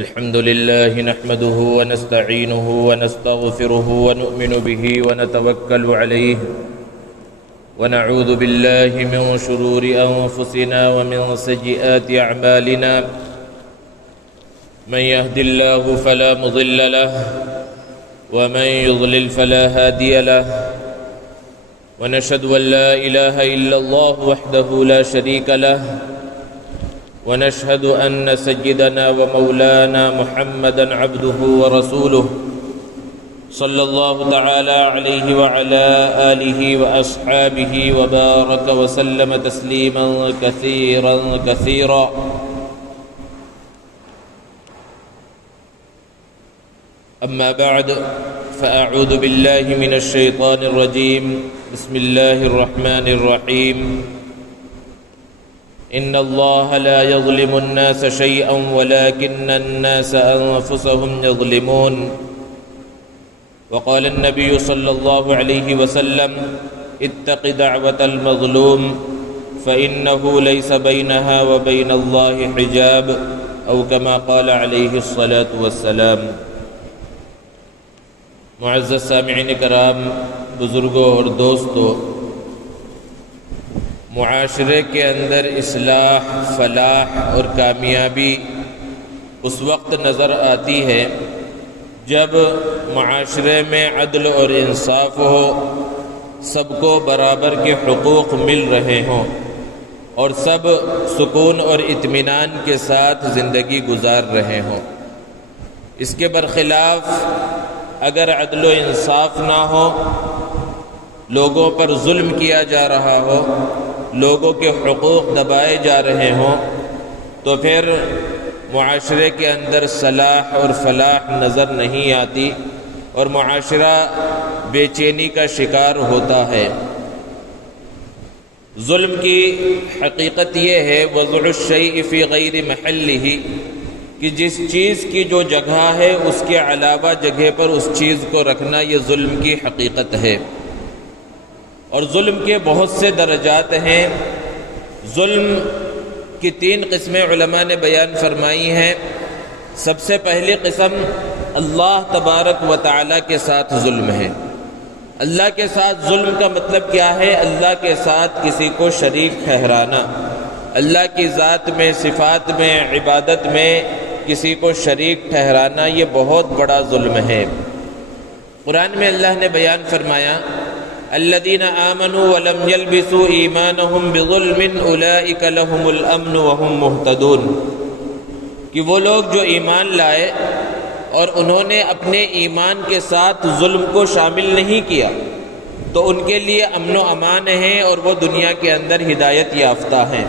الحمد لله نحمده ونستعينه ونستغفره ونؤمن به ونتوكل عليه ونعوذ بالله من شرور أنفسنا ومن سيئات أعمالنا من يهد الله فلا مضل له ومن يضلل فلا هادي له ونشهد أن لا إله إلا الله وحده لا شريك له ونشهد أن سيدنا ومولانا محمدا عبده ورسوله صلى الله تعالى عليه وعلى آله وأصحابه وبارك وسلم تسليما كثيرا كثيرا. أما بعد فأعوذ بالله من الشيطان الرجيم. بسم الله الرحمن الرحيم. إن الله لا يظلم الناس شيئا ولكن الناس أنفسهم يظلمون. وقال النبي صلى الله عليه وسلم اتق دعوة المظلوم فإنه ليس بينها وبين الله حجاب أو كما قال عليه الصلاة والسلام. معزز سامعین کرام، بزرگوں اور دوستوں، معاشرے کے اندر اصلاح، فلاح اور کامیابی اس وقت نظر آتی ہے جب معاشرے میں عدل اور انصاف ہو، سب کو برابر کے حقوق مل رہے ہوں اور سب سکون اور اطمینان کے ساتھ زندگی گزار رہے ہوں. اس کے برخلاف اگر عدل و انصاف نہ ہو، لوگوں پر ظلم کیا جا رہا ہو، لوگوں کے حقوق دبائے جا رہے ہوں، تو پھر معاشرے کے اندر صلاح اور فلاح نظر نہیں آتی اور معاشرہ بے چینی کا شکار ہوتا ہے. ظلم کی حقیقت یہ ہے وضع الشیء فی غیر محلہ، کہ جس چیز کی جو جگہ ہے اس کے علاوہ جگہ پر اس چیز کو رکھنا، یہ ظلم کی حقیقت ہے. اور ظلم کے بہت سے درجات ہیں. ظلم کی 3 قسمیں علماء نے بیان فرمائی ہیں. سب سے پہلی قسم اللہ تبارک و تعالیٰ کے ساتھ ظلم ہے. اللہ کے ساتھ ظلم کا مطلب کیا ہے؟ اللہ کے ساتھ کسی کو شریک ٹھہرانا، اللہ کی ذات میں، صفات میں، عبادت میں کسی کو شریک ٹھہرانا، یہ بہت بڑا ظلم ہے. قرآن میں اللہ نے بیان فرمایا الذین آمنوا ولم یلبسوا ایمانہم بظلم اولئک لہم الامن وہم مہتدون، کہ وہ لوگ جو ایمان لائے اور انہوں نے اپنے ایمان کے ساتھ ظلم کو شامل نہیں کیا تو ان کے لیے امن و امان ہیں اور وہ دنیا کے اندر ہدایت یافتہ ہیں.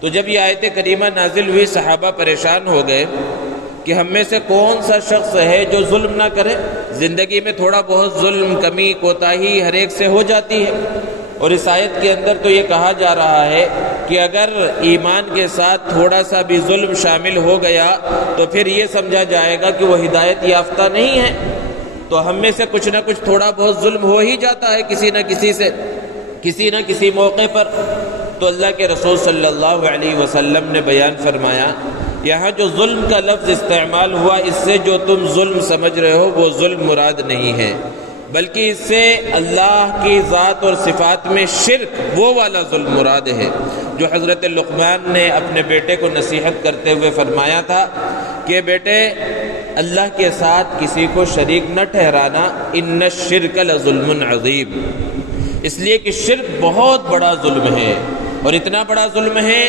تو جب یہ آیت کریمہ نازل ہوئی، صحابہ پریشان ہو گئے کہ ہم میں سے کون سا شخص ہے جو ظلم نہ کرے. زندگی میں تھوڑا بہت ظلم، کمی، کوتاہی ہر ایک سے ہو جاتی ہے. اور اس آیت کے اندر تو یہ کہا جا رہا ہے کہ اگر ایمان کے ساتھ تھوڑا سا بھی ظلم شامل ہو گیا تو پھر یہ سمجھا جائے گا کہ وہ ہدایت یافتہ نہیں ہے. تو ہم میں سے کچھ نہ کچھ تھوڑا بہت ظلم ہو ہی جاتا ہے کسی نہ کسی سے، کسی نہ کسی موقع پر. تو اللہ کے رسول صلی اللہ علیہ وسلم نے بیان فرمایا یہاں جو ظلم کا لفظ استعمال ہوا، اس سے جو تم ظلم سمجھ رہے ہو وہ ظلم مراد نہیں ہے، بلکہ اس سے اللہ کی ذات اور صفات میں شرک، وہ والا ظلم مراد ہے جو حضرت لقمان نے اپنے بیٹے کو نصیحت کرتے ہوئے فرمایا تھا کہ بیٹے اللہ کے ساتھ کسی کو شریک نہ ٹھہرانا، ان الشرک لظلم عظیم. اس لیے کہ شرک بہت بڑا ظلم ہے، اور اتنا بڑا ظلم ہے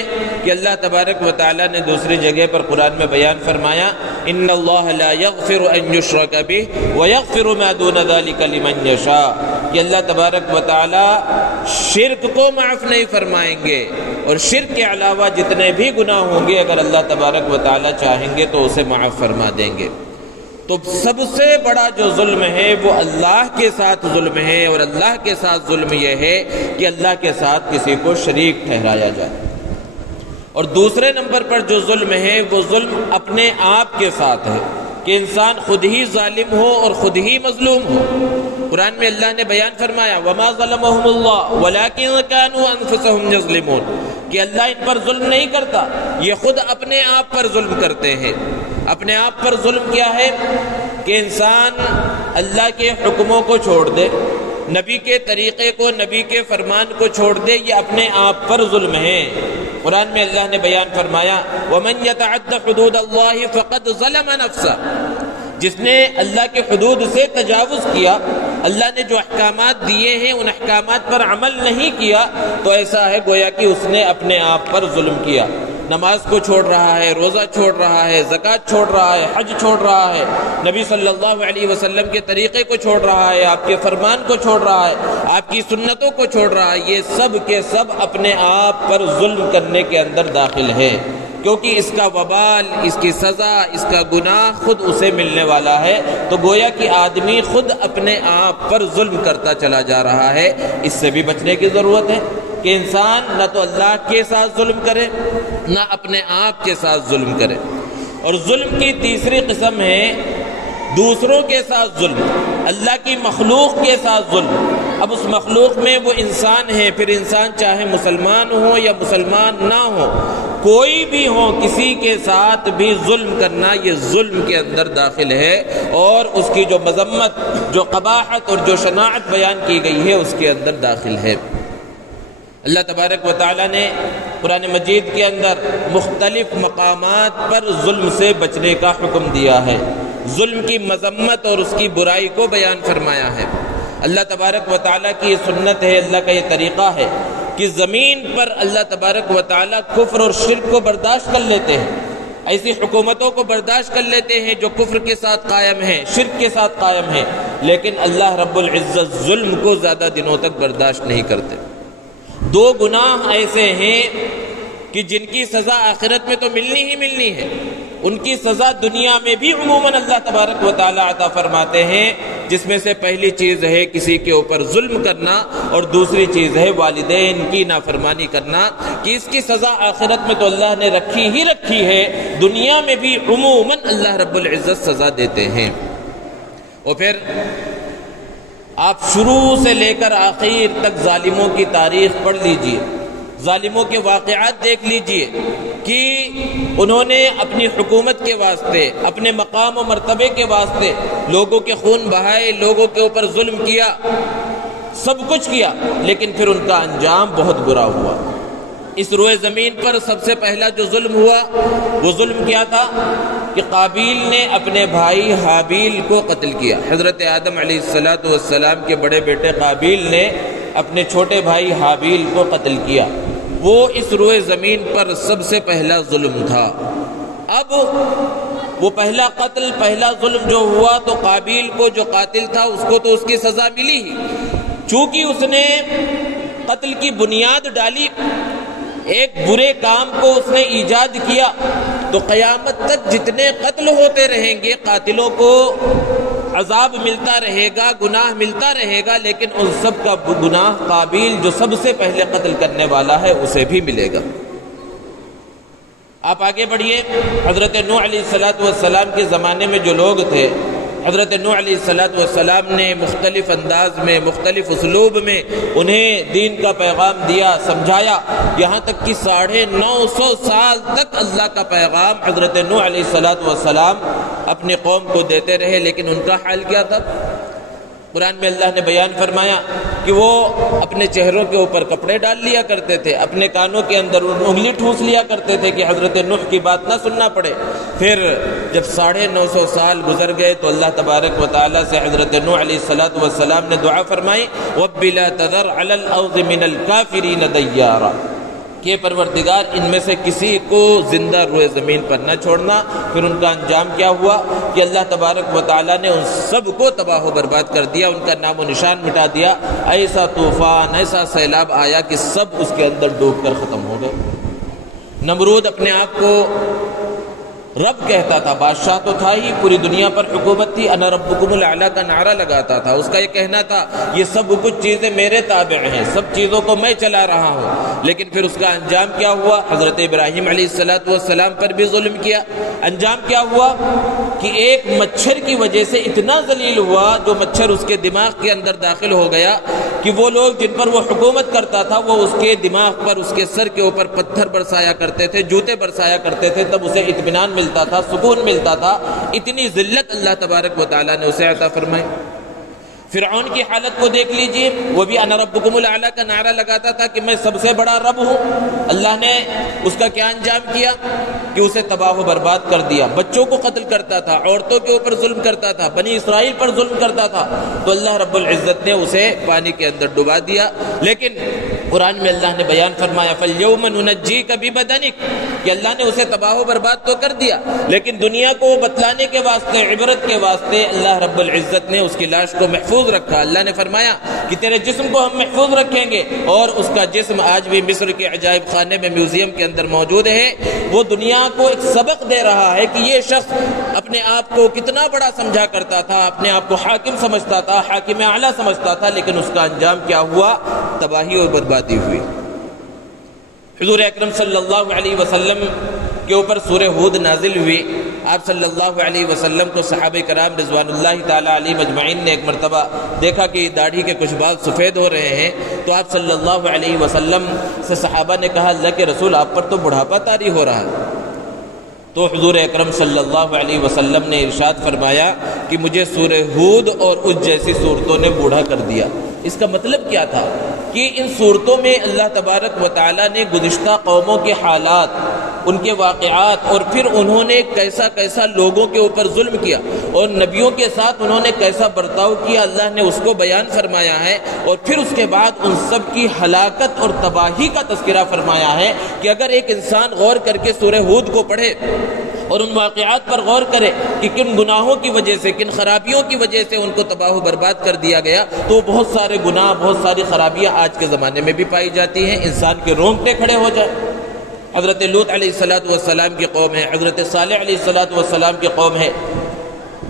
کہ اللہ تبارک و تعالیٰ نے دوسری جگہ پر قرآن میں بیان فرمایا ان اللہ لا یغفر ان یشرک بہ ویغفر ما دون ذلک لمن یشاء، کہ اللہ تبارک و تعالیٰ شرک کو معاف نہیں فرمائیں گے، اور شرک کے علاوہ جتنے بھی گناہ ہوں گے اگر اللہ تبارک و تعالیٰ چاہیں گے تو اسے معاف فرما دیں گے. تو سب سے بڑا جو ظلم ہے وہ اللہ کے ساتھ ظلم ہے، اور اللہ کے ساتھ ظلم یہ ہے کہ اللہ کے ساتھ کسی کو شریک ٹھہرایا جائے. اور دوسرے نمبر پر جو ظلم ہے وہ ظلم اپنے آپ کے ساتھ ہے. کہ انسان خود ہی ظالم ہو اور خود ہی مظلوم ہو۔ قرآن میں اللہ نے بیان فرمایا وَمَا ظَلَمَهُمُ اللَّهُ وَلَكِنْ كَانُوا أَنفُسَهُمْ يَظْلِمُونَ کہ اللہ ان پر ظلم نہیں کرتا، یہ خود اپنے آپ پر ظلم کرتے ہیں۔ اپنے آپ پر ظلم کیا ہے؟ کہ انسان اللہ کے حکموں کو چھوڑ دے، نبی کے طریقے کو، نبی کے فرمان کو چھوڑ دے، یہ اپنے آپ پر ظلم ہے۔ قرآن میں اللہ نے بیان فرمایا وَمَنْ يَتَعَدَّ حُدُودَ اللَّهِ فَقَدْ ظَلَمَ نَفْسَهُ جس نے اللہ کے حدود سے تجاوز کیا، اللہ نے جو احکامات دیے ہیں ان احکامات پر عمل نہیں کیا، تو ایسا ہے گویا کہ اس نے اپنے آپ پر ظلم کیا۔ نماز کو چھوڑ رہا ہے، روزہ چھوڑ رہا ہے، زکوٰۃ چھوڑ رہا ہے، حج چھوڑ رہا ہے، نبی صلی اللہ علیہ وسلم کے طریقے کو چھوڑ رہا ہے، آپ کے فرمان کو چھوڑ رہا ہے، آپ کی سنتوں کو چھوڑ رہا ہے، یہ سب کے سب اپنے آپ پر ظلم کرنے کے اندر داخل ہے، کیونکہ اس کا وبال، اس کی سزا، اس کا گناہ خود اسے ملنے والا ہے۔ تو گویا کہ آدمی خود اپنے آپ پر ظلم کرتا چلا جا رہا ہے۔ اس سے بھی بچنے کی ضرورت ہے کہ انسان نہ تو اللہ کے ساتھ ظلم کرے، نہ اپنے آپ کے ساتھ ظلم کرے۔ اور ظلم کی تیسری قسم ہے دوسروں کے ساتھ ظلم، اللہ کی مخلوق کے ساتھ ظلم۔ اب اس مخلوق میں وہ انسان ہے، پھر انسان چاہے مسلمان ہو یا مسلمان نہ ہو، کوئی بھی ہو، کسی کے ساتھ بھی ظلم کرنا یہ ظلم کے اندر داخل ہے، اور اس کی جو مذمت، جو قباحت اور جو شناعت بیان کی گئی ہے اس کے اندر داخل ہے۔ اللہ تبارک و تعالیٰ نے قرآن مجید کے اندر مختلف مقامات پر ظلم سے بچنے کا حکم دیا ہے، ظلم کی مذمت اور اس کی برائی کو بیان فرمایا ہے۔ اللہ تبارک و تعالیٰ کی یہ سنت ہے، اللہ کا یہ طریقہ ہے کہ زمین پر اللہ تبارک و تعالیٰ کفر اور شرک کو برداشت کر لیتے ہیں، ایسی حکومتوں کو برداشت کر لیتے ہیں جو کفر کے ساتھ قائم ہیں، شرک کے ساتھ قائم ہیں، لیکن اللہ رب العزت ظلم کو زیادہ دنوں تک برداشت نہیں کرتے۔ دو گناہ ایسے ہیں کہ جن کی سزا آخرت میں تو ملنی ہی ملنی ہے، ان کی سزا دنیا میں بھی عموماً اللہ تبارک و تعالیٰ عطا فرماتے ہیں، جس میں سے پہلی چیز ہے کسی کے اوپر ظلم کرنا، اور دوسری چیز ہے والدین کی نافرمانی کرنا، کہ اس کی سزا آخرت میں تو اللہ نے رکھی ہی رکھی ہے، دنیا میں بھی عموماً اللہ رب العزت سزا دیتے ہیں۔ اور پھر آپ شروع سے لے کر آخر تک ظالموں کی تاریخ پڑھ لیجئے، ظالموں کے واقعات دیکھ لیجئے کہ انہوں نے اپنی حکومت کے واسطے، اپنے مقام و مرتبے کے واسطے لوگوں کے خون بہائے، لوگوں کے اوپر ظلم کیا، سب کچھ کیا، لیکن پھر ان کا انجام بہت برا ہوا۔ اس روئے زمین پر سب سے پہلا جو ظلم ہوا وہ ظلم کیا تھا کہ قابیل نے اپنے بھائی حابیل کو قتل کیا۔ حضرت آدم علیہ السلام کے بڑے بیٹے قابیل نے اپنے چھوٹے بھائی حابیل کو قتل کیا، وہ اس روئے زمین پر سب سے پہلا ظلم تھا۔ اب وہ پہلا قتل، پہلا ظلم جو ہوا تو قابیل کو جو قاتل تھا اس کو تو اس کی سزا ملی ہی، چونکہ اس نے قتل کی بنیاد ڈالی، ایک برے کام کو اس نے ایجاد کیا، تو قیامت تک جتنے قتل ہوتے رہیں گے قاتلوں کو عذاب ملتا رہے گا، گناہ ملتا رہے گا، لیکن ان سب کا گناہ قابیل جو سب سے پہلے قتل کرنے والا ہے اسے بھی ملے گا۔ آپ آگے بڑھیے، حضرت نوح علیہ السلام کے زمانے میں جو لوگ تھے، حضرت نوح علیہ السلام نے مختلف انداز میں، مختلف اسلوب میں انہیں دین کا پیغام دیا، سمجھایا، یہاں تک کہ 950 سال تک اللہ کا پیغام حضرت نوح علیہ السلام اپنی قوم کو دیتے رہے، لیکن ان کا حال کیا تھا؟ قرآن میں اللہ نے بیان فرمایا کہ وہ اپنے چہروں کے اوپر کپڑے ڈال لیا کرتے تھے، اپنے کانوں کے اندر انگلی ٹھوس لیا کرتے تھے کہ حضرت نوح کی بات نہ سننا پڑے۔ پھر جب 950 سال گزر گئے تو اللہ تبارک و تعالیٰ سے حضرت نوح علیہ السلام نے دعا فرمائی وَبِّ لَا تَذَرْ عَلَى الْأَرْضِ مِنَ الْكَافِرِينَ دَيَّارًا، کہ پروردگار ان میں سے کسی کو زندہ روئے زمین پر نہ چھوڑنا۔ پھر ان کا انجام کیا ہوا کہ اللہ تبارک و تعالیٰ نے ان سب کو تباہ و برباد کر دیا، ان کا نام و نشان مٹا دیا، ایسا طوفان، ایسا سیلاب آیا کہ سب اس کے اندر ڈوب کر ختم ہو گئے۔ نمرود اپنے آپ کو رب کہتا تھا، بادشاہ تو تھا ہی، پوری دنیا پر حکومت تھی، انا ربکم الاعلی کا نعرہ لگاتا تھا، اس کا یہ کہنا تھا یہ سب کچھ چیزیں میرے تابع ہیں، سب چیزوں کو میں چلا رہا ہوں۔ لیکن پھر اس کا انجام کیا ہوا؟ حضرت ابراہیم علیہ السلام پر بھی ظلم کیا۔ انجام کیا ہوا کہ ایک مچھر کی وجہ سے اتنا ذلیل ہوا، جو مچھر اس کے دماغ کے اندر داخل ہو گیا کہ وہ لوگ جن پر وہ حکومت کرتا تھا وہ اس کے دماغ پر، اس کے سر کے اوپر پتھر برسایا کرتے تھے، جوتے برسایا کرتے تھے، تب اسے اطمینان ملتا تھا، سکون ملتا تھا۔ اتنی ذلت اللہ تبارک و تعالیٰ نے اسے عطا فرمائی۔ فرعون کی حالت کو دیکھ لیجئے، وہ بھی انا ربکم الاعلی کا نعرہ لگاتا تھا کہ میں سب سے بڑا رب ہوں۔ اللہ نے اس کا کیا انجام کیا کہ اسے تباہ و برباد کر دیا، بچوں کو قتل کرتا تھا، عورتوں کے اوپر ظلم کرتا تھا، بنی اسرائیل پر ظلم کرتا تھا، تو اللہ رب العزت نے اسے پانی کے اندر ڈبا دیا۔ لیکن قرآن میں اللہ نے بیان فرمایا فَالْيَوْمَ نُنَجِّيكَ بِبَدَنِكَ کہ اللہ نے اسے تباہ و برباد تو کر دیا، لیکن دنیا کو بتلانے کے واسطے، عبرت کے واسطے اللہ رب العزت نے اس کی لاش کو محفوظ رکھا۔ اللہ نے فرمایا کہ تیرے جسم کو ہم محفوظ رکھیں گے، اور اس کا جسم آج بھی مصر کے عجائب خانے میں میوزیم کے اندر موجود ہے۔ وہ دنیا کو ایک سبق دے رہا ہے کہ یہ شخص اپنے آپ کو کتنا بڑا سمجھا کرتا تھا، اپنے آپ کو حاکم سمجھتا تھا، حاکم اعلیٰ سمجھتا تھا، لیکن اس کا انجام کیا ہوا؟ تباہی اور بربادی ہوئی۔ حضور اکرم صلی اللہ علیہ وسلم کے اوپر سورہ ہود نازل ہوئی۔ آپ صلی اللہ علیہ وسلم کو صحابہ کرام رضوان اللہ تعالی علیہ مجمعین نے ایک مرتبہ دیکھا کہ داڑھی کے کچھ بال سفید ہو رہے ہیں، تو آپ صلی اللہ علیہ وسلم سے صحابہ نے کہا اللہ کے رسول آپ پر تو بڑھاپا طاری ہو رہا ہے۔ تو حضور اکرم صلی اللہ علیہ وسلم نے ارشاد فرمایا کہ مجھے سورہ ہود اور اس جیسی صورتوں نے بوڑھا کر دیا۔ اس کا مطلب کیا تھا کہ ان صورتوں میں اللہ تبارک و تعالیٰ نے گزشتہ قوموں کے حالات، ان کے واقعات، اور پھر انہوں نے کیسا کیسا لوگوں کے اوپر ظلم کیا اور نبیوں کے ساتھ انہوں نے کیسا برتاؤ کیا، اللہ نے اس کو بیان فرمایا ہے، اور پھر اس کے بعد ان سب کی ہلاکت اور تباہی کا تذکرہ فرمایا ہے کہ اگر ایک انسان غور کر کے سورہ ہود کو پڑھے اور ان واقعات پر غور کرے کہ کن گناہوں کی وجہ سے، کن خرابیوں کی وجہ سے ان کو تباہ و برباد کر دیا گیا، تو بہت سارے گناہ، بہت ساری خرابیاں آج کے زمانے میں بھی پائی جاتی ہیں، انسان کے رونگٹے کھڑے ہو جائیں۔ حضرت لوط علیہ السلام کی قوم ہے، حضرت صالح علیہ السلام کی قوم ہے،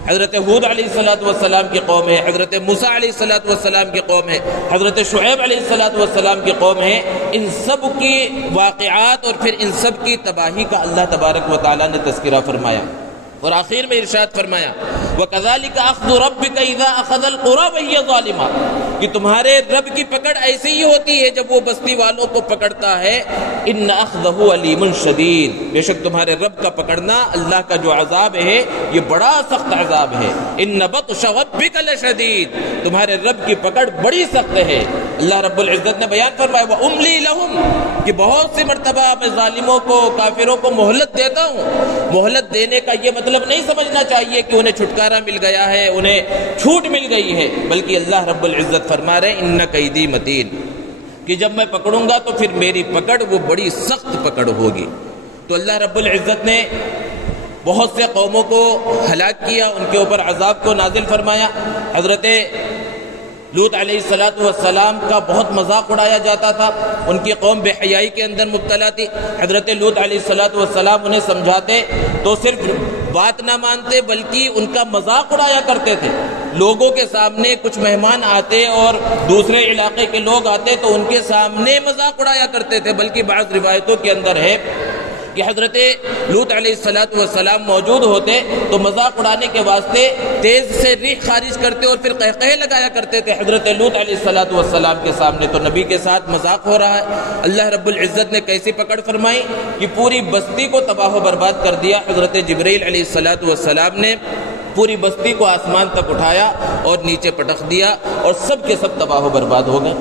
حضرت ہود علیہ السلام کی قوم ہے، حضرت موسیٰ علیہ السلام کی قوم ہے، حضرت شعیب علیہ السلام کی قوم ہے۔ ان سب کی واقعات اور پھر ان سب کی تباہی کا اللہ تبارک و تعالیٰ نے تذکرہ فرمایا، اور آخر میں ارشاد فرمایا وَكَذَلِكَ أَخْذُ رَبِّكَ إِذَا أَخَذَ الْقُرَى وَهِيَ ظَالِمَةٌ کہ تمہارے رب کی پکڑ ایسی ہی ہوتی ہے جب وہ بستی والوں کو پکڑتا ہے، إِنَّ أَخْذَهُ عَلِيمٌ شَدِيدٌ بے شک تمہارے رب کا پکڑنا، اللہ کا جو عذاب ہے یہ بڑا سخت عذاب ہے۔ إِنَّ بَطْشَ رَبِّكَ لَشَدِيدٌ تمہارے رب کی پکڑ بڑی سخت ہے۔ اللہ رب العزت نے بیان فرمایا وَأُمْلِي لَهُمْ کہ بہت سی مرتبہ میں ظالموں کو، کافروں کو مہلت دیتا ہوں۔ مہلت دینے کا یہ مطلب نہیں سمجھنا چاہیے کہ انہیں چھٹکارا مل گیا ہے، انہیں چھوٹ مل گئی ہے، بلکہ اللہ رب العزت فرما رہے ان قیدی متین کہ جب میں پکڑوں گا تو پھر میری پکڑ وہ بڑی سخت پکڑ ہوگی۔ تو اللہ رب العزت نے بہت سے قوموں کو ہلاک کیا، ان کے اوپر عذاب کو نازل فرمایا۔ حضرت لوط علیہ السلام کا بہت مذاق اڑایا جاتا تھا، ان کی قوم بے حیائی کے اندر مبتلا تھی۔ حضرت لوط علیہ السلام انہیں سمجھاتے تو صرف بات نہ مانتے بلکہ ان کا مذاق اڑایا کرتے تھے۔ لوگوں کے سامنے کچھ مہمان آتے اور دوسرے علاقے کے لوگ آتے تو ان کے سامنے مذاق اڑایا کرتے تھے، بلکہ بعض روایتوں کے اندر ہے کہ حضرت لوط علیہ السلام موجود ہوتے تو مذاق اڑانے کے واسطے تیز سے ریح خارج کرتے اور پھر قہقہے لگایا کرتے تھے حضرت لوط علیہ السلام کے سامنے۔ تو نبی کے ساتھ مذاق ہو رہا ہے، اللہ رب العزت نے کیسی پکڑ فرمائی کہ پوری بستی کو تباہ و برباد کر دیا۔ حضرت جبرائیل علیہ السلام نے پوری بستی کو آسمان تک اٹھایا اور نیچے پٹخ دیا، اور سب کے سب تباہ و برباد ہو گئے۔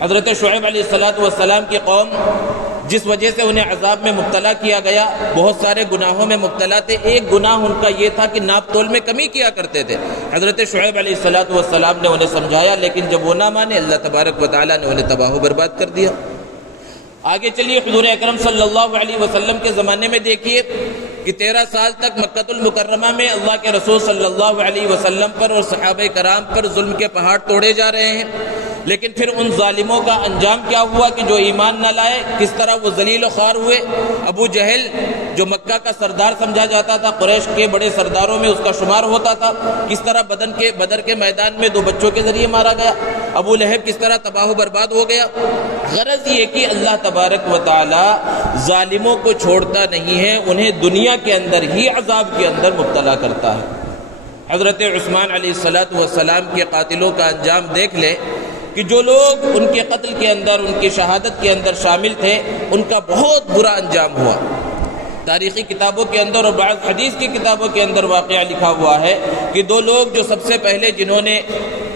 حضرت شعیب علیہ السلام کی قوم جس وجہ سے انہیں عذاب میں مبتلا کیا گیا، بہت سارے گناہوں میں مبتلا تھے۔ ایک گناہ ان کا یہ تھا کہ ناپ تول میں کمی کیا کرتے تھے۔ حضرت شعیب علیہ السلام نے انہیں سمجھایا، لیکن جب وہ نہ مانے اللہ تبارک و تعالیٰ نے انہیں تباہ و برباد کر دیا۔ آگے چلیے حضور اکرم صلی اللہ علیہ وسلم کے زمانے میں دیکھیے کہ 13 سال تک مکہ المکرمہ میں اللہ کے رسول صلی اللہ علیہ وسلم پر اور صحابہ کرام پر ظلم کے پہاڑ توڑے جا رہے ہیں، لیکن پھر ان ظالموں کا انجام کیا ہوا کہ جو ایمان نہ لائے کس طرح وہ ذلیل و خوار ہوئے۔ ابو جہل جو مکہ کا سردار سمجھا جاتا تھا، قریش کے بڑے سرداروں میں اس کا شمار ہوتا تھا، کس طرح بدر کے میدان میں 2 بچوں کے ذریعے مارا گیا۔ ابو لہب کس طرح تباہ و برباد ہو گیا۔ غرض یہ کہ اللہ تبارک و تعالی ظالموں کو چھوڑتا نہیں ہے، انہیں دنیا کے اندر ہی عذاب کے اندر مبتلا کرتا ہے۔ حضرت عثمان علیہ السلام کے قاتلوں کا انجام دیکھ لے کہ جو لوگ ان کے قتل کے اندر، ان کی شہادت کے اندر شامل تھے، ان کا بہت برا انجام ہوا۔ تاریخی کتابوں کے اندر اور بعض حدیث کی کتابوں کے اندر واقعہ لکھا ہوا ہے کہ 2 لوگ جو سب سے پہلے جنہوں نے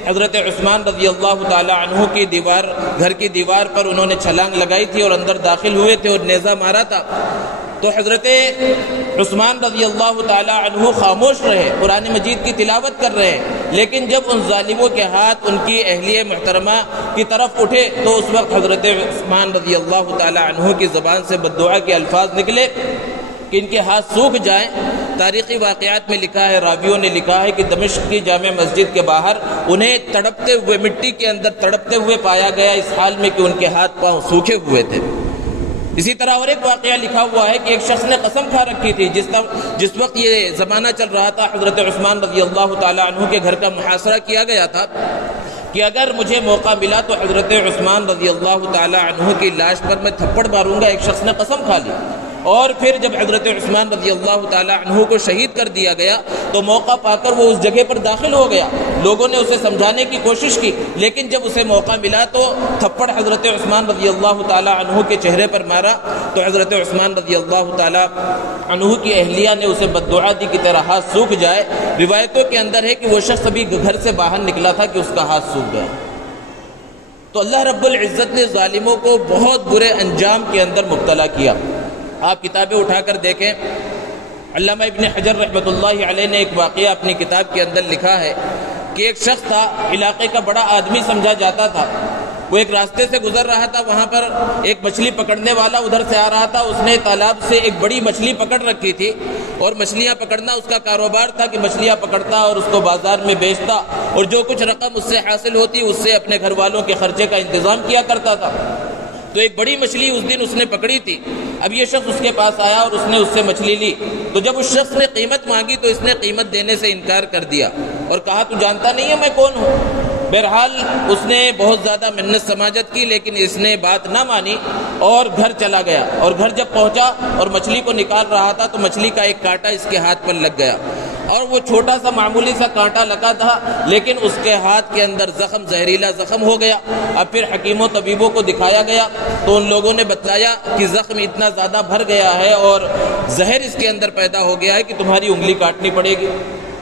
حضرت عثمان رضی اللہ تعالی عنہ کی گھر کی دیوار پر انہوں نے چھلانگ لگائی تھی اور اندر داخل ہوئے تھے اور نیزہ مارا تھا، تو حضرت عثمان رضی اللہ تعالی عنہ خاموش رہے، قرآن مجید کی تلاوت کر رہے ہیں، لیکن جب ان ظالموں کے ہاتھ ان کی اہلیہ محترمہ کی طرف اٹھے تو اس وقت حضرت عثمان رضی اللہ تعالی عنہ کی زبان سے بددعا کے الفاظ نکلے کہ ان کے ہاتھ سوکھ جائیں۔ تاریخی واقعات میں لکھا ہے، راویوں نے لکھا ہے کہ دمشق کی جامع مسجد کے باہر انہیں تڑپتے ہوئے، مٹی کے اندر تڑپتے ہوئے پایا گیا، اس حال میں کہ ان کے ہاتھ پاؤں سوکھے ہوئے تھے۔ اسی طرح اور ایک واقعہ لکھا ہوا ہے کہ ایک شخص نے قسم کھا رکھی تھی جس وقت یہ زمانہ چل رہا تھا، حضرت عثمان رضی اللہ تعالی عنہ کے گھر کا محاصرہ کیا گیا تھا، کہ اگر مجھے موقع ملا تو حضرت عثمان رضی اللہ تعالی عنہ کی لاش پر میں تھپڑ ماروں گا۔ ایک شخص نے قسم کھا لی، اور پھر جب حضرت عثمان رضی اللہ تعالی عنہ کو شہید کر دیا گیا تو موقع پا کر وہ اس جگہ پر داخل ہو گیا۔ لوگوں نے اسے سمجھانے کی کوشش کی، لیکن جب اسے موقع ملا تو تھپڑ حضرت عثمان رضی اللہ تعالی عنہ کے چہرے پر مارا، تو حضرت عثمان رضی اللہ تعالی عنہ کی اہلیہ نے اسے بددعا دی کہ تیرا ہاتھ سوکھ جائے۔ روایتوں کے اندر ہے کہ وہ شخص ابھی گھر سے باہر نکلا تھا کہ اس کا ہاتھ سوکھ گیا۔ تو اللہ رب العزت نے ظالموں کو بہت برے انجام کے اندر مبتلا کیا۔ آپ کتابیں اٹھا کر دیکھیں، علامہ ابن حجر رحمۃ اللہ علیہ نے ایک واقعہ اپنی کتاب کے اندر لکھا ہے کہ ایک شخص تھا، علاقے کا بڑا آدمی سمجھا جاتا تھا، وہ ایک راستے سے گزر رہا تھا، وہاں پر ایک مچھلی پکڑنے والا ادھر سے آ رہا تھا، اس نے تالاب سے ایک بڑی مچھلی پکڑ رکھی تھی اور مچھلیاں پکڑنا اس کا کاروبار تھا کہ مچھلیاں پکڑتا اور اس کو بازار میں بیچتا اور جو کچھ رقم اس سے حاصل ہوتی اس سے اپنے گھر والوں کے خرچے کا انتظام کیا کرتا تھا۔ تو ایک بڑی مچھلی اس دن اس نے پکڑی تھی۔ اب یہ شخص اس کے پاس آیا اور اس نے اس سے مچھلی لی، تو جب اس شخص نے قیمت مانگی تو اس نے قیمت دینے سے انکار کر دیا اور کہا تو جانتا نہیں ہے میں کون ہوں۔ بہرحال اس نے بہت زیادہ منت سماجت کی، لیکن اس نے بات نہ مانی اور گھر چلا گیا، اور گھر جب پہنچا اور مچھلی کو نکال رہا تھا تو مچھلی کا ایک کانٹا اس کے ہاتھ پر لگ گیا، اور وہ چھوٹا سا معمولی سا کانٹا لگا تھا، لیکن اس کے ہاتھ کے اندر زخم، زہریلا زخم ہو گیا۔ اب پھر حکیموں طبیبوں کو دکھایا گیا تو ان لوگوں نے بتلایا کہ زخم اتنا زیادہ بھر گیا ہے اور زہر اس کے اندر پیدا ہو گیا ہے کہ تمہاری انگلی کاٹنی پڑے گی۔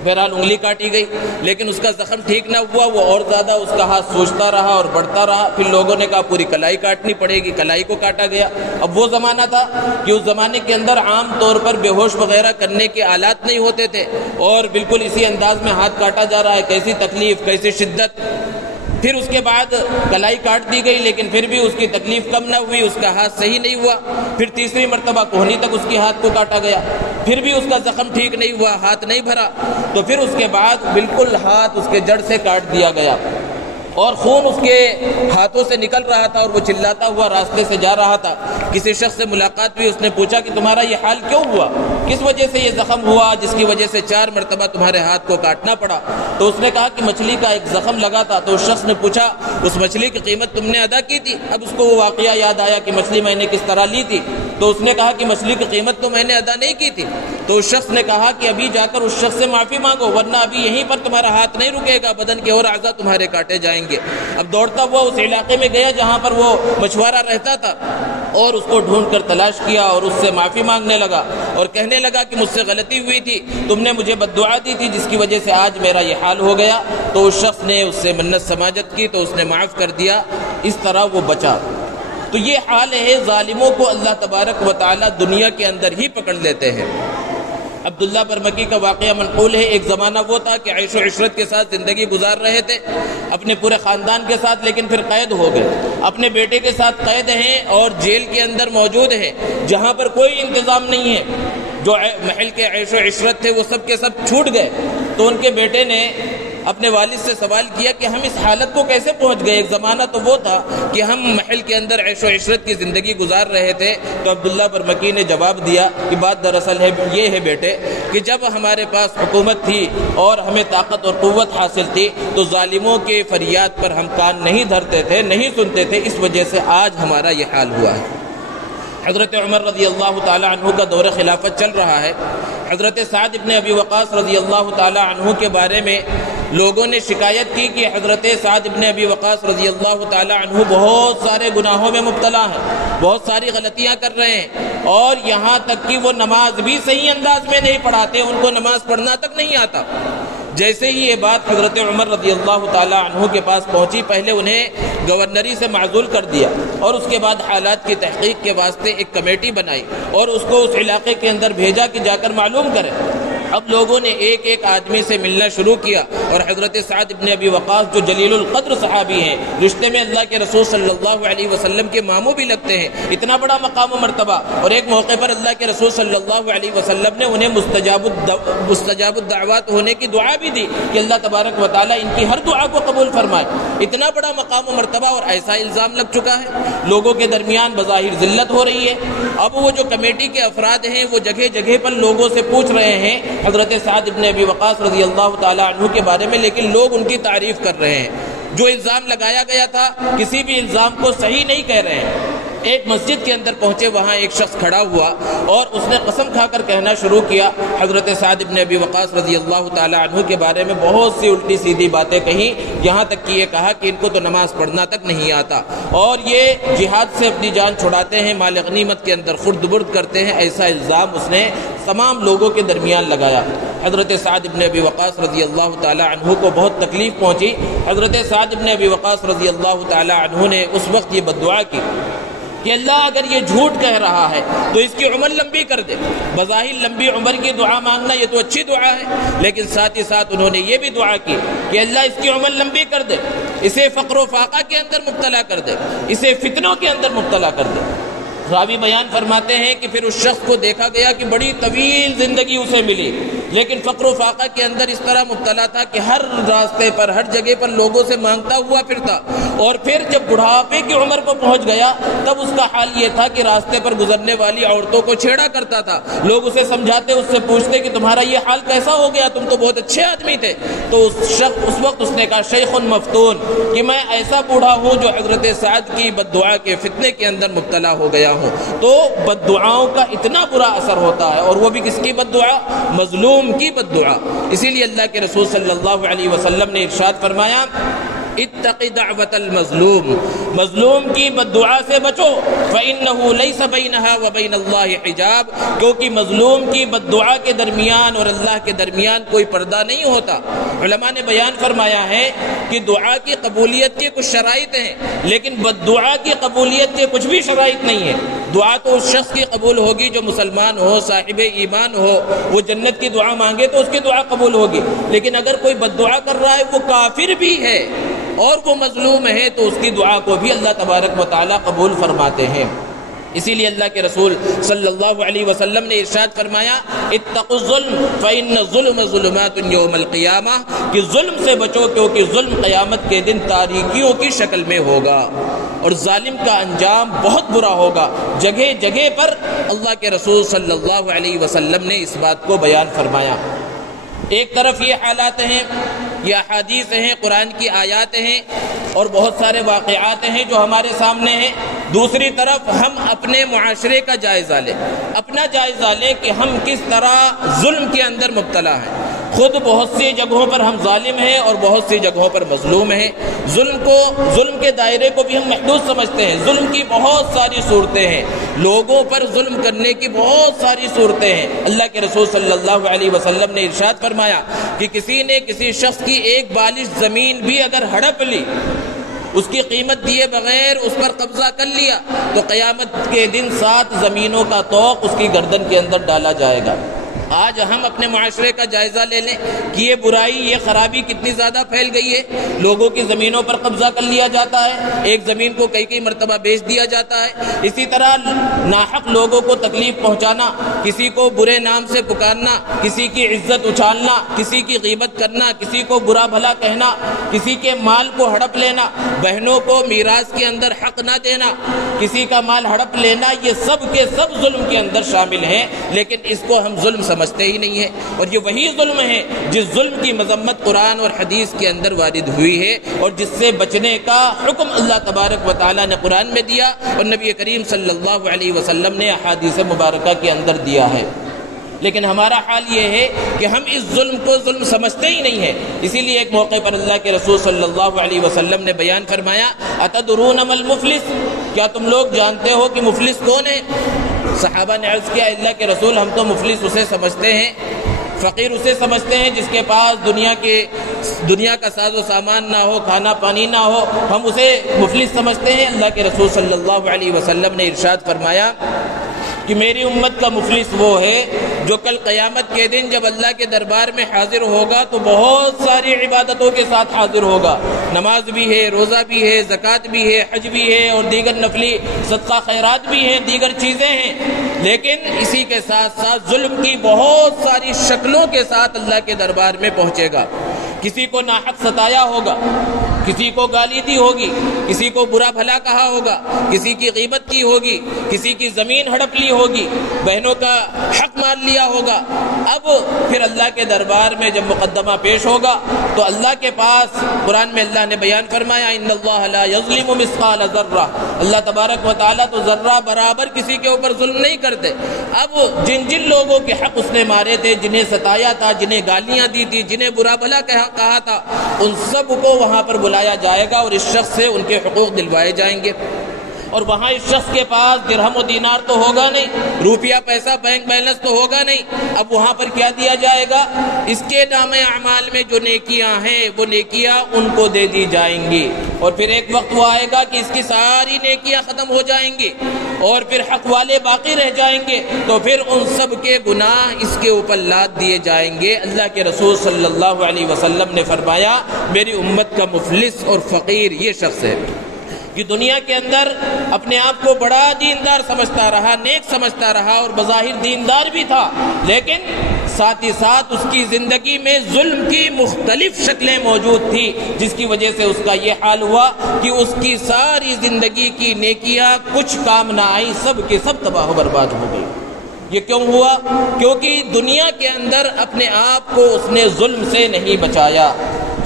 بہرحال انگلی کاٹی گئی، لیکن اس کا زخم ٹھیک نہ ہوا، وہ اور زیادہ اس کا ہاتھ سوجتا رہا اور بڑھتا رہا۔ پھر لوگوں نے کہا پوری کلائی کاٹنی پڑے گی، کلائی کو کاٹا گیا۔ اب وہ زمانہ تھا کہ اس زمانے کے اندر عام طور پر بے ہوش وغیرہ کرنے کے آلات نہیں ہوتے تھے، اور بالکل اسی انداز میں ہاتھ کاٹا جا رہا ہے، کیسی تکلیف، کیسی شدت۔ پھر اس کے بعد کلائی کاٹ دی گئی، لیکن پھر بھی اس کی تکلیف کم نہ ہوئی، اس کا ہاتھ صحیح نہیں ہوا۔ پھر تیسری مرتبہ کوہنی تک اس کے ہاتھ کو کاٹا گیا، پھر بھی اس کا زخم ٹھیک نہیں ہوا، ہاتھ نہیں بھرا۔ تو پھر اس کے بعد بالکل ہاتھ اس کے جڑ سے کاٹ دیا گیا اور خون اس کے ہاتھوں سے نکل رہا تھا اور وہ چلاتا ہوا راستے سے جا رہا تھا۔ کسی شخص سے ملاقات ہوئی، اس نے پوچھا کہ تمہارا یہ حال کیوں ہوا، کس وجہ سے یہ زخم ہوا جس کی وجہ سے 4 مرتبہ تمہارے ہاتھ کو کاٹنا پڑا؟ تو اس نے کہا کہ مچھلی کا ایک زخم لگا تھا۔ تو اس شخص نے پوچھا اس مچھلی کی قیمت تم نے ادا کی تھی؟ اب اس کو وہ واقعہ یاد آیا کہ مچھلی میں نے کس طرح لی تھی، تو اس نے کہا کہ مچھلی کی قیمت تو میں نے ادا نہیں کی تھی۔ تو اس شخص نے کہا کہ ابھی جا کر اس شخص سے معافی مانگو، ورنہ ابھی یہیں پر تمہارا ہاتھ نہیں رکے گا، بدن کے اور اعضاء تمہارے کاٹے جائیں گے۔ اب دوڑتا ہوا اس علاقے میں گیا جہاں پر وہ مچھوارا رہتا تھا اور اس کو ڈھونڈ کر تلاش کیا اور اس سے معافی مانگنے لگا اور کہنے لگا کہ مجھ سے غلطی ہوئی تھی، تم نے مجھے بددعا دی تھی جس کی وجہ سے آج میرا یہ حال ہو گیا۔ تو اس شخص نے اس سے منت سماجت کی تو اس نے معاف کر دیا، اس طرح وہ بچا۔ تو یہ حال ہے، ظالموں کو اللہ تبارک و تعالی دنیا کے اندر ہی پکڑ لیتے ہیں۔ عبداللہ برمکی کا واقعہ منقول ہے، ایک زمانہ وہ تھا کہ عیش و عشرت کے ساتھ زندگی گزار رہے تھے اپنے پورے خاندان کے ساتھ، لیکن پھر قید ہو گئے، اپنے بیٹے کے ساتھ قید ہیں اور جیل کے اندر موجود ہیں جہاں پر کوئی انتظام نہیں ہے۔ جو محل کے عیش و عشرت تھے وہ سب کے سب چھوٹ گئے۔ تو ان کے بیٹے نے اپنے والد سے سوال کیا کہ ہم اس حالت کو کیسے پہنچ گئے؟ ایک زمانہ تو وہ تھا کہ ہم محل کے اندر عیش و عشرت کی زندگی گزار رہے تھے۔ تو عبداللہ برمکی نے جواب دیا کہ بات دراصل یہ ہے بیٹے کہ جب ہمارے پاس حکومت تھی اور ہمیں طاقت اور قوت حاصل تھی تو ظالموں کے فریاد پر ہم کان نہیں دھرتے تھے، نہیں سنتے تھے، اس وجہ سے آج ہمارا یہ حال ہوا ہے۔ حضرت عمر رضی اللہ تعالی عنہ کا دور خلافت چل رہا ہے۔ حضرت سعد ابن ابی وقاص رضی اللہ تعالی عنہ کے بارے میں لوگوں نے شکایت کی کہ حضرت سعد ابن ابی وقاص رضی اللہ تعالی عنہ بہت سارے گناہوں میں مبتلا ہیں، بہت ساری غلطیاں کر رہے ہیں، اور یہاں تک کہ وہ نماز بھی صحیح انداز میں نہیں پڑھاتے، ان کو نماز پڑھنا تک نہیں آتا۔ جیسے ہی یہ بات حضرت عمر رضی اللہ تعالی عنہ کے پاس پہنچی، پہلے انہیں گورنری سے معزول کر دیا اور اس کے بعد حالات کی تحقیق کے واسطے ایک کمیٹی بنائی اور اس کو اس علاقے کے اندر بھیجا کہ جا کر معلوم کرے۔ اب لوگوں نے ایک ایک آدمی سے ملنا شروع کیا اور حضرت سعد ابن ابی وقاص جو جلیل القدر صحابی ہیں، رشتے میں اللہ کے رسول صلی اللہ علیہ وسلم کے ماموں بھی لگتے ہیں، اتنا بڑا مقام و مرتبہ، اور ایک موقع پر اللہ کے رسول صلی اللہ علیہ وسلم نے انہیں مستجاب الدعوات ہونے کی دعا بھی دی کہ اللہ تبارک و تعالیٰ ان کی ہر دعا کو قبول فرمائے۔ اتنا بڑا مقام و مرتبہ اور ایسا الزام لگ چکا ہے، لوگوں کے درمیان بظاہر ذلت ہو رہی ہے۔ اب وہ جو کمیٹی کے افراد ہیں وہ جگہ جگہ پر لوگوں سے پوچھ رہے ہیں حضرت سعد ابن ابی وقاص رضی اللہ تعالی عنہ کے بارے میں، لیکن لوگ ان کی تعریف کر رہے ہیں۔ جو الزام لگایا گیا تھا کسی بھی الزام کو صحیح نہیں کہہ رہے ہیں۔ ایک مسجد کے اندر پہنچے، وہاں ایک شخص کھڑا ہوا اور اس نے قسم کھا کر کہنا شروع کیا حضرت سعد ابن ابی وقاص رضی اللہ تعالی عنہ کے بارے میں بہت سی الٹی سیدھی باتیں کہیں، یہاں تک کہ یہ کہا کہ ان کو تو نماز پڑھنا تک نہیں آتا اور یہ جہاد سے اپنی جان چھڑاتے ہیں، مال غنیمت کے اندر خرد برد کرتے ہیں۔ ایسا الزام اس نے تمام لوگوں کے درمیان لگایا۔ حضرت سعد ابن ابی وقاص رضی اللہ تعالی عنہ کو بہت تکلیف پہنچی۔ حضرت سعد ابن ابی وقاص رضی اللہ تعالی عنہ نے اس وقت یہ بددعا کی کہ اللہ اگر یہ جھوٹ کہہ رہا ہے تو اس کی عمر لمبی کر دے۔ بظاہر لمبی عمر کی دعا مانگنا یہ تو اچھی دعا ہے، لیکن ساتھ ہی ساتھ انہوں نے یہ بھی دعا کی کہ اللہ اس کی عمر لمبی کر دے، اسے فقر و فاقہ کے اندر مبتلا کر دے، اسے فتنوں کے اندر مبتلا کر دے۔ راوی بیان فرماتے ہیں کہ پھر اس شخص کو دیکھا گیا کہ بڑی طویل زندگی اسے ملی، لیکن فقر و فاقہ کے اندر اس طرح مبتلا تھا کہ ہر راستے پر، ہر جگہ پر لوگوں سے مانگتا ہوا پھرتا، اور پھر جب بڑھاپے کی عمر کو پہنچ گیا تب اس کا حال یہ تھا کہ راستے پر گزرنے والی عورتوں کو چھیڑا کرتا تھا۔ لوگ اسے سمجھاتے، اس سے پوچھتے کہ تمہارا یہ حال کیسا ہو گیا، تم تو بہت اچھے آدمی تھے۔ تو اس وقت اس نے کہا شیخ مفتون، کہ میں ایسا بوڑھا ہوں جو حضرت سعد کی بددعا کے فتنے کے اندر مبتلا ہو گیا ہوں۔ تو بددعاؤں کا اتنا برا اثر ہوتا ہے، اور وہ بھی کس کی بددعا؟ مظلوم کی بددعا۔ اسی لیے اللہ کے رسول صلی اللہ علیہ وسلم نے ارشاد فرمایا اتق دعوت المظلوم، مظلوم کی بددعا سے بچو، فإنه ليس بينها وبين الله حجاب، کیونکہ مظلوم کی بددعا کے درمیان اور اللہ کے درمیان کوئی پردہ نہیں ہوتا۔ علماء نے بیان فرمایا ہے کہ دعا کی قبولیت کے کچھ شرائط ہیں، لیکن بددعا کی قبولیت کے کچھ بھی شرائط نہیں ہیں۔ دعا تو اس شخص کی قبول ہوگی جو مسلمان ہو، صاحب ایمان ہو، وہ جنت کی دعا مانگے تو اس کی دعا قبول ہوگی، لیکن اگر کوئی بددعا کر رہا ہے، وہ کافر بھی ہے اور وہ مظلوم ہے، تو اس کی دعا کو بھی اللہ تبارک و تعالیٰ قبول فرماتے ہیں۔ اسی لیے اللہ کے رسول صلی اللہ علیہ وسلم نے ارشاد فرمایا اتقوا الظلم فإن الظلم ظلمات یوم القیامہ، کہ ظلم سے بچو کیونکہ ظلم قیامت کے دن تاریکیوں کی شکل میں ہوگا، اور ظالم کا انجام بہت برا ہوگا۔ جگہ جگہ پر اللہ کے رسول صلی اللہ علیہ وسلم نے اس بات کو بیان فرمایا۔ ایک طرف یہ حالات ہیں، یہ احادیث ہیں، قرآن کی آیات ہیں اور بہت سارے واقعات ہیں جو ہمارے سامنے ہیں۔ دوسری طرف ہم اپنے معاشرے کا جائزہ لیں، اپنا جائزہ لیں کہ ہم کس طرح ظلم کے اندر مبتلا ہیں۔ خود بہت سی جگہوں پر ہم ظالم ہیں اور بہت سی جگہوں پر مظلوم ہیں۔ ظلم کے دائرے کو بھی ہم محدود سمجھتے ہیں۔ ظلم کی بہت ساری صورتیں ہیں، لوگوں پر ظلم کرنے کی بہت ساری صورتیں ہیں۔ اللہ کے رسول صلی اللہ علیہ وسلم نے ارشاد فرمایا کہ کسی نے کسی شخص کی ایک بالش زمین بھی اگر ہڑپ لی، اس کی قیمت دیے بغیر اس پر قبضہ کر لیا، تو قیامت کے دن 7 زمینوں کا طوق اس کی گردن کے اندر ڈالا جائے گا۔ آج ہم اپنے معاشرے کا جائزہ لے لیں کہ یہ برائی، یہ خرابی کتنی زیادہ پھیل گئی ہے۔ لوگوں کی زمینوں پر قبضہ کر لیا جاتا ہے، ایک زمین کو کئی مرتبہ بیچ دیا جاتا ہے۔ اسی طرح ناحق لوگوں کو تکلیف پہنچانا، کسی کو برے نام سے پکارنا، کسی کی عزت اچھالنا، کسی کی غیبت کرنا، کسی کو برا بھلا کہنا، کسی کے مال کو ہڑپ لینا، بہنوں کو میراث کے اندر حق نہ دینا، کسی کا مال ہڑپ لینا، یہ سب کے سب ظلم کے اندر شامل ہیں، لیکن اس کو ہم ظلم سمجھتے ہی نہیں ہیں۔ اور یہ وہی ظلم ہے جس ظلم کی مذمت قرآن اور حدیث کے اندر وارد ہوئی ہے، اور جس سے بچنے کا حکم اللہ تبارک و تعالیٰ نے قرآن میں دیا اور نبی کریم صلی اللہ علیہ وسلم نے احادیث مبارکہ کے اندر دیا ہے۔ لیکن ہمارا حال یہ ہے کہ ہم اس ظلم کو ظلم سمجھتے ہی نہیں ہیں۔ اسی لیے ایک موقع پر اللہ کے رسول صلی اللہ علیہ وسلم نے بیان فرمایا، اتدرون ما المفلس، کیا تم لوگ جانتے ہو کہ مفلس کون ہے؟ صحابہ نے عرض کیا، اللہ کے رسول ہم تو مفلس اسے سمجھتے ہیں، فقیر اسے سمجھتے ہیں جس کے پاس دنیا کا ساز و سامان نہ ہو، کھانا پانی نہ ہو، ہم اسے مفلس سمجھتے ہیں۔ اللہ کے رسول صلی اللہ علیہ وسلم نے ارشاد فرمایا کہ میری امت کا مفلس وہ ہے جو کل قیامت کے دن جب اللہ کے دربار میں حاضر ہوگا تو بہت ساری عبادتوں کے ساتھ حاضر ہوگا، نماز بھی ہے، روزہ بھی ہے، زکوٰۃ بھی ہے، حج بھی ہے، اور دیگر نفلی صدقہ خیرات بھی ہیں، دیگر چیزیں ہیں، لیکن اسی کے ساتھ ساتھ ظلم کی بہت ساری شکلوں کے ساتھ اللہ کے دربار میں پہنچے گا۔ کسی کو ناحق ستایا ہوگا، کسی کو گالی دی ہوگی، کسی کو برا بھلا کہا ہوگا، کسی کی غیبت کی ہوگی، کسی کی زمین ہڑپ لی ہوگی، بہنوں کا حق مان لیا ہوگا۔ اب پھر اللہ کے دربار میں جب مقدمہ پیش ہوگا تو اللہ کے پاس قرآن میں اللہ نے بیان فرمایا، ان اللہ لا یظلم مثقال ذرہ، اللہ تبارک و تعالیٰ تو ذرہ برابر کسی کے اوپر ظلم نہیں کرتے۔ اب جن لوگوں کے حق اس نے مارے تھے، جنہیں ستایا تھا، جنہیں گالیاں دی تھی، جنہیں برا بھلا کہا تھا، ان سب کو وہاں پر بلایا جائے گا اور اس شخص سے ان کے حقوق دلوائے جائیں گے۔ اور وہاں اس شخص کے پاس درہم و دینار تو ہوگا نہیں، روپیہ پیسہ بینک بیلنس تو ہوگا نہیں، اب وہاں پر کیا دیا جائے گا؟ اس کے نام اعمال میں جو نیکیاں ہیں وہ نیکیاں ان کو دے دی جائیں گی، اور پھر ایک وقت وہ آئے گا کہ اس کی ساری نیکیاں ختم ہو جائیں گی اور پھر حق والے باقی رہ جائیں گے، تو پھر ان سب کے گناہ اس کے اوپر لاد دیے جائیں گے۔ اللہ کے رسول صلی اللہ علیہ وسلم نے فرمایا، میری امت کا مفلس اور فقیر یہ شخص ہے کہ دنیا کے اندر اپنے آپ کو بڑا دیندار سمجھتا رہا، نیک سمجھتا رہا، اور بظاہر دیندار بھی تھا، لیکن ساتھ ہی ساتھ اس کی زندگی میں ظلم کی مختلف شکلیں موجود تھی، جس کی وجہ سے اس کا یہ حال ہوا کہ اس کی ساری زندگی کی نیکیاں کچھ کام نہ آئیں، سب کے سب تباہ و برباد ہو گئی۔ یہ کیوں ہوا؟ کیونکہ دنیا کے اندر اپنے آپ کو اس نے ظلم سے نہیں بچایا،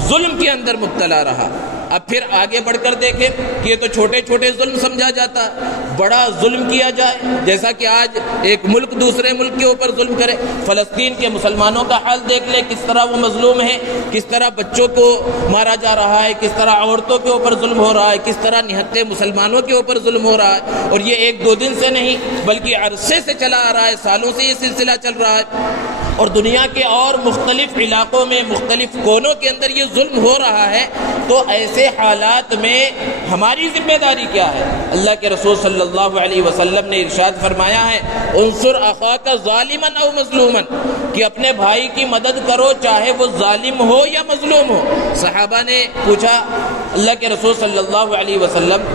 ظلم کے اندر مبتلا رہا۔ اب پھر آگے بڑھ کر دیکھیں کہ یہ تو چھوٹے چھوٹے ظلم سمجھا جاتا ہے، بڑا ظلم کیا جائے، جیسا کہ آج ایک ملک دوسرے ملک کے اوپر ظلم کرے۔ فلسطین کے مسلمانوں کا حال دیکھ لیں، کس طرح وہ مظلوم ہیں، کس طرح بچوں کو مارا جا رہا ہے، کس طرح عورتوں کے اوپر ظلم ہو رہا ہے، کس طرح نہتے مسلمانوں کے اوپر ظلم ہو رہا ہے، اور یہ ایک دو دن سے نہیں بلکہ عرصے سے چلا آ رہا ہے، سالوں سے یہ سلسلہ چل رہا ہے، اور دنیا کے اور مختلف علاقوں میں مختلف کونوں کے اندر یہ ظلم ہو رہا ہے۔ تو ایسے حالات میں ہماری ذمہ داری کیا ہے؟ اللہ کے رسول صلی اللہ علیہ وسلم نے ارشاد فرمایا ہے، انصر اخاک ظالما او مظلوما، کہ اپنے بھائی کی مدد کرو چاہے وہ ظالم ہو یا مظلوم ہو۔ صحابہ نے پوچھا اللہ کے رسول صلی اللہ علیہ وسلم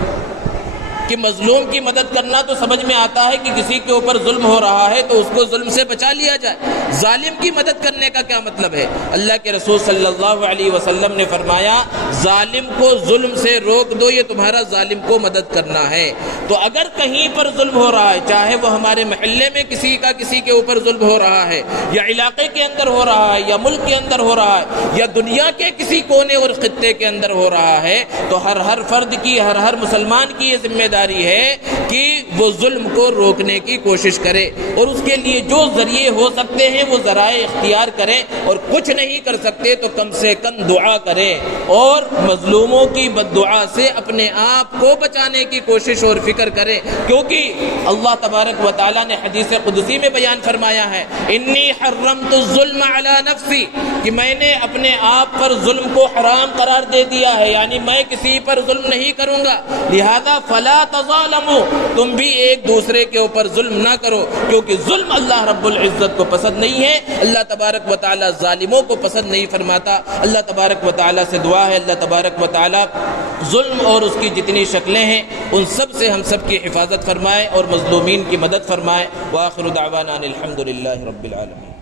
کہ مظلوم کی مدد کرنا تو سمجھ میں آتا ہے کہ کسی کے اوپر ظلم ہو رہا ہے تو اس کو ظلم سے بچا لیا جائے، ظالم کی مدد کرنے کا کیا مطلب ہے؟ اللہ کے رسول صلی اللہ علیہ وسلم نے فرمایا، ظالم کو ظلم سے روک دو، یہ تمہارا ظالم کو مدد کرنا ہے۔ تو اگر کہیں پر ظلم ہو رہا ہے، چاہے وہ ہمارے محلے میں کسی کے اوپر ظلم ہو رہا ہے، یا علاقے کے اندر ہو رہا ہے، یا ملک کے اندر ہو رہا ہے، یا دنیا کے کسی کونے اور خطے کے اندر ہو رہا ہے، تو ہر فرد کی، ہر مسلمان کی یہ ذمہ داری ہے کہ وہ ظلم کو روکنے کی کوشش کرے، اور اس کے لیے جو ذریعے ہو سکتے ہیں وہ ذرائع اختیار کریں، اور کچھ نہیں کر سکتے تو کم سے کم دعا کریں، اور مظلوموں کی بد دعا سے اپنے آپ کو بچانے کی کوشش اور فکر کریں، کیونکہ اللہ تبارک و تعالیٰ نے حدیث قدسی میں بیان فرمایا ہے، انی حرمت الظلم علی نفسی، کہ میں نے اپنے آپ پر ظلم کو حرام قرار دے دیا ہے، یعنی میں کسی پر ظلم نہیں کروں گا، لہذا فلا تظالموا، تم بھی ایک دوسرے کے اوپر ظلم نہ کرو، کیونکہ ظلم اللہ رب العزت کو پسند نہیں ہے، اللہ تبارک و تعالی ظالموں کو پسند نہیں فرماتا۔ اللہ تبارک و تعالی سے دعا ہے اللہ تبارک و تعالی ظلم اور اس کی جتنی شکلیں ہیں ان سب سے ہم سب کی حفاظت فرمائے اور مظلومین کی مدد فرمائے۔ وآخر دعوانا ان الحمد للہ رب العالمین۔